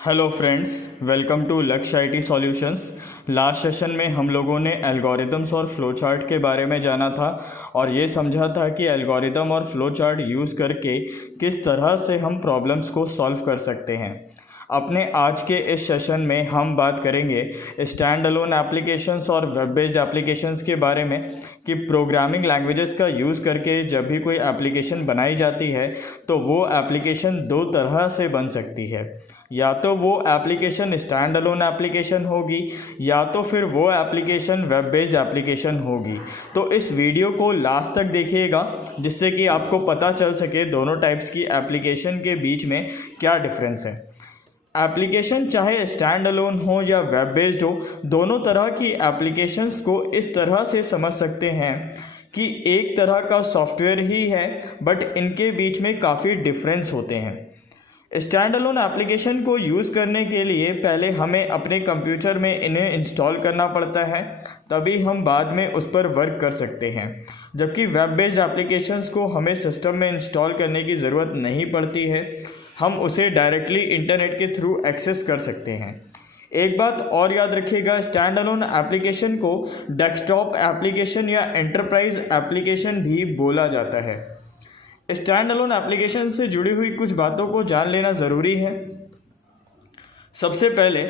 Hello friends, welcome to लक्ष्य IT solutions. Last session में हम लोगों ने एल्गोरिदम्स और फ्लो चार्ट के बारे में जाना था और ये समझा था कि एल्गोरिदम और फ्लो चार्ट यूज़ करके किस तरह से हम प्रॉब्लम्स को सॉल्व कर सकते हैं। अपने आज के इस सेशन में हम बात करेंगे स्टैंड अलोन एप्लीकेशंस और वेब बेस्ड एप्लीकेशंस के बारे में कि प्रोग्रामिंग लैंग्वेजेस का यूज़ करके जब भी कोई एप्लीकेशन बनाई जाती है तो वो एप्लीकेशन दो तरह से बन सकती है। या तो वो एप्लीकेशन स्टैंड अलोन एप्लीकेशन होगी या तो फिर वो एप्लीकेशन वेब बेस्ड एप्लीकेशन होगी। तो इस वीडियो को लास्ट तक देखिएगा जिससे कि आपको पता चल सके दोनों टाइप्स की एप्लीकेशन के बीच में क्या डिफरेंस है। एप्लीकेशन चाहे स्टैंड अलोन हो या वेब बेस्ड हो, दोनों तरह की एप्लीकेशंस को इस तरह से समझ सकते हैं कि एक तरह का सॉफ्टवेयर ही है बट इनके बीच में काफ़ी डिफरेंस होते हैं। स्टैंड अलोन एप्लीकेशन को यूज़ करने के लिए पहले हमें अपने कंप्यूटर में इन्हें इंस्टॉल करना पड़ता है, तभी हम बाद में उस पर वर्क कर सकते हैं। जबकि वेब बेस्ड एप्लीकेशंस को हमें सिस्टम में इंस्टॉल करने की ज़रूरत नहीं पड़ती है, हम उसे डायरेक्टली इंटरनेट के थ्रू एक्सेस कर सकते हैं। एक बात और याद रखिएगा, स्टैंड अलोन एप्लीकेशन को डेस्कटॉप एप्लीकेशन या एंटरप्राइज एप्लीकेशन भी बोला जाता है। स्टैंड अलोन एप्लीकेशन से जुड़ी हुई कुछ बातों को जान लेना ज़रूरी है। सबसे पहले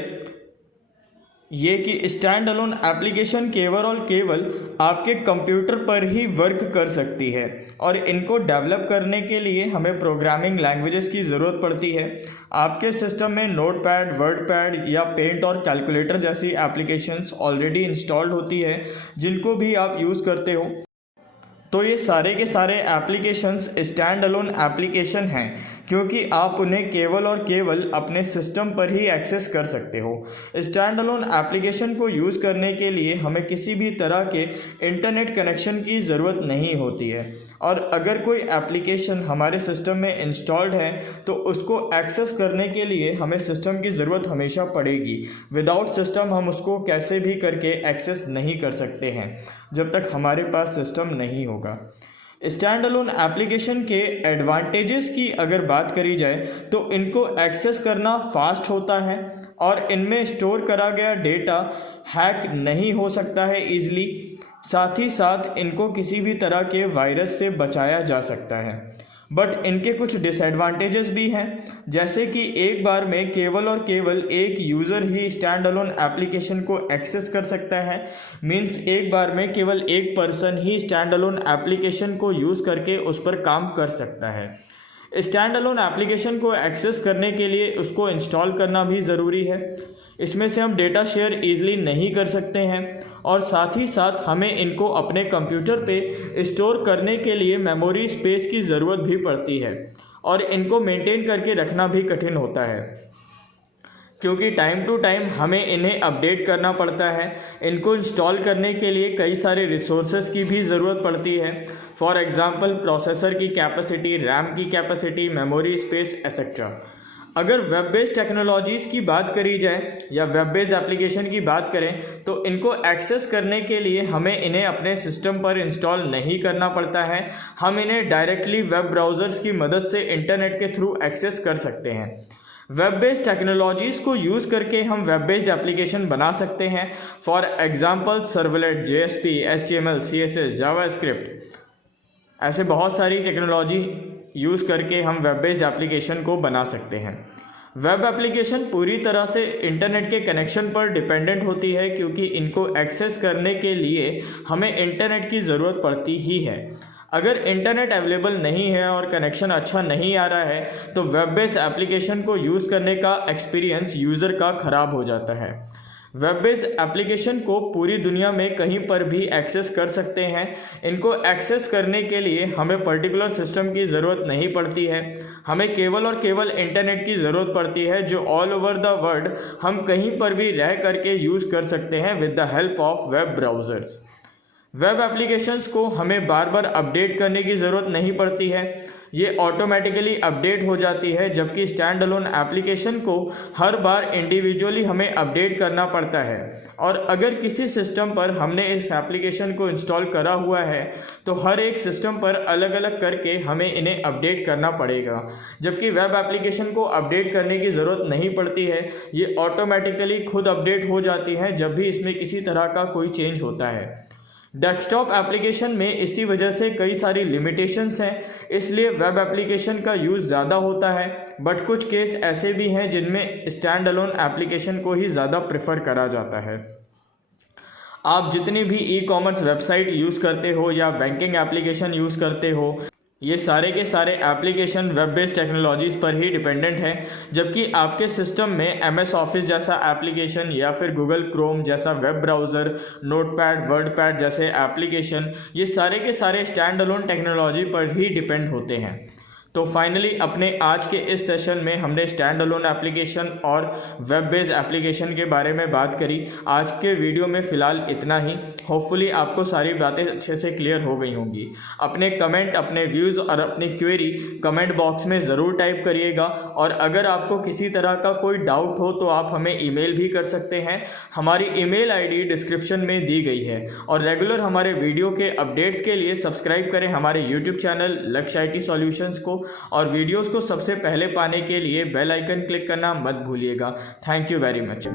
ये कि स्टैंड अलोन एप्लीकेशन केवल और केवल आपके कंप्यूटर पर ही वर्क कर सकती है और इनको डेवलप करने के लिए हमें प्रोग्रामिंग लैंग्वेजेस की ज़रूरत पड़ती है। आपके सिस्टम में नोटपैड, वर्डपैड या पेंट और कैलकुलेटर जैसी एप्लीकेशंस ऑलरेडी इंस्टॉल्ड होती है जिनको भी आप यूज़ करते हो। तो ये सारे के सारे एप्लीकेशंस स्टैंड अलोन एप्लीकेशन हैं क्योंकि आप उन्हें केवल और केवल अपने सिस्टम पर ही एक्सेस कर सकते हो। स्टैंड अलोन एप्लीकेशन को यूज़ करने के लिए हमें किसी भी तरह के इंटरनेट कनेक्शन की ज़रूरत नहीं होती है और अगर कोई एप्लीकेशन हमारे सिस्टम में इंस्टॉल्ड है तो उसको एक्सेस करने के लिए हमें सिस्टम की ज़रूरत हमेशा पड़ेगी। विदाउट सिस्टम हम उसको कैसे भी करके एक्सेस नहीं कर सकते हैं जब तक हमारे पास सिस्टम नहीं होगा। स्टैंड अलोन एप्लीकेशन के एडवांटेजेस की अगर बात करी जाए तो इनको एक्सेस करना फास्ट होता है और इनमें स्टोर करा गया डेटा हैक नहीं हो सकता है ईजिली। साथ ही साथ इनको किसी भी तरह के वायरस से बचाया जा सकता है। बट इनके कुछ डिसएडवांटेजेस भी हैं, जैसे कि एक बार में केवल और केवल एक यूज़र ही स्टैंड अलोन एप्लीकेशन को एक्सेस कर सकता है। मीन्स एक बार में केवल एक पर्सन ही स्टैंड अलोन एप्लीकेशन को यूज़ करके उस पर काम कर सकता है। स्टैंड अलोन एप्लीकेशन को एक्सेस करने के लिए उसको इंस्टॉल करना भी ज़रूरी है। इसमें से हम डेटा शेयर ईजिली नहीं कर सकते हैं और साथ ही साथ हमें इनको अपने कंप्यूटर पे स्टोर करने के लिए मेमोरी स्पेस की ज़रूरत भी पड़ती है और इनको मेंटेन करके रखना भी कठिन होता है क्योंकि टाइम टू टाइम हमें इन्हें अपडेट करना पड़ता है। इनको इंस्टॉल करने के लिए कई सारे रिसोर्सेज की भी ज़रूरत पड़ती है। फॉर एग्ज़ाम्पल प्रोसेसर की कैपेसिटी, रैम की कैपेसिटी, मेमोरी स्पेस एक्सेट्रा। अगर वेब बेस्ड टेक्नोलॉजीज़ की बात करी जाए या वेब बेस्ड एप्लीकेशन की बात करें तो इनको एक्सेस करने के लिए हमें इन्हें अपने सिस्टम पर इंस्टॉल नहीं करना पड़ता है। हम इन्हें डायरेक्टली वेब ब्राउज़र्स की मदद से इंटरनेट के थ्रू एक्सेस कर सकते हैं। वेब बेस्ड टेक्नोलॉजीज़ को यूज़ करके हम वेब बेस्ड एप्लीकेशन बना सकते हैं। For example servlet, JSP, HTML, CSS, JavaScript, ऐसे बहुत सारी टेक्नोलॉजी यूज़ करके हम वेब बेस्ड एप्लीकेशन को बना सकते हैं। वेब एप्लीकेशन पूरी तरह से इंटरनेट के कनेक्शन पर डिपेंडेंट होती है क्योंकि इनको एक्सेस करने के लिए हमें इंटरनेट की ज़रूरत पड़ती ही है। अगर इंटरनेट अवेलेबल नहीं है और कनेक्शन अच्छा नहीं आ रहा है तो वेब बेस्ड एप्लीकेशन को यूज़ करने का एक्सपीरियंस यूज़र का ख़राब हो जाता है। वेब बेस्ड एप्लीकेशन को पूरी दुनिया में कहीं पर भी एक्सेस कर सकते हैं। इनको एक्सेस करने के लिए हमें पर्टिकुलर सिस्टम की ज़रूरत नहीं पड़ती है, हमें केवल और केवल इंटरनेट की ज़रूरत पड़ती है जो ऑल ओवर द वर्ल्ड हम कहीं पर भी रह करके यूज़ कर सकते हैं with the help of web browsers. Web applications को हमें बार बार अपडेट करने की ज़रूरत नहीं पड़ती है ये ऑटोमेटिकली अपडेट हो जाती है, जबकि स्टैंड अलोन एप्लीकेशन को हर बार इंडिविजुअली हमें अपडेट करना पड़ता है। और अगर किसी सिस्टम पर हमने इस एप्लीकेशन को इंस्टॉल करा हुआ है तो हर एक सिस्टम पर अलग अलग करके हमें इन्हें अपडेट करना पड़ेगा, जबकि वेब एप्लीकेशन को अपडेट करने की ज़रूरत नहीं पड़ती है। ये ऑटोमेटिकली खुद अपडेट हो जाती है जब भी इसमें किसी तरह का कोई चेंज होता है। डेस्कटॉप एप्लीकेशन में इसी वजह से कई सारी लिमिटेशंस हैं, इसलिए वेब एप्लीकेशन का यूज़ ज़्यादा होता है। बट कुछ केस ऐसे भी हैं जिनमें स्टैंड अलोन एप्लीकेशन को ही ज़्यादा प्रेफर करा जाता है। आप जितनी भी ई कॉमर्स वेबसाइट यूज़ करते हो या बैंकिंग एप्लीकेशन यूज़ करते हो, ये सारे के सारे एप्लीकेशन वेब बेस्ड टेक्नोलॉजीज़ पर ही डिपेंडेंट हैं, जबकि आपके सिस्टम में MS ऑफिस जैसा एप्लीकेशन या फिर गूगल क्रोम जैसा वेब ब्राउज़र, नोटपैड, वर्डपैड जैसे एप्लीकेशन, ये सारे के सारे स्टैंड अलोन टेक्नोलॉजी पर ही डिपेंड होते हैं। तो फाइनली अपने आज के इस सेशन में हमने स्टैंड अलोन एप्लीकेशन और वेब बेस्ड एप्लीकेशन के बारे में बात करी। आज के वीडियो में फ़िलहाल इतना ही। होपफुली आपको सारी बातें अच्छे से क्लियर हो गई होंगी। अपने कमेंट, अपने व्यूज़ और अपनी क्वेरी कमेंट बॉक्स में ज़रूर टाइप करिएगा, और अगर आपको किसी तरह का कोई डाउट हो तो आप हमें ईमेल भी कर सकते हैं। हमारी ईमेल ID डिस्क्रिप्शन में दी गई है। और रेगुलर हमारे वीडियो के अपडेट्स के लिए सब्सक्राइब करें हमारे यूट्यूब चैनल लक्ष्य IT सॉल्यूशंस को, और वीडियोस को सबसे पहले पाने के लिए बेल आइकन क्लिक करना मत भूलिएगा। Thank you very much.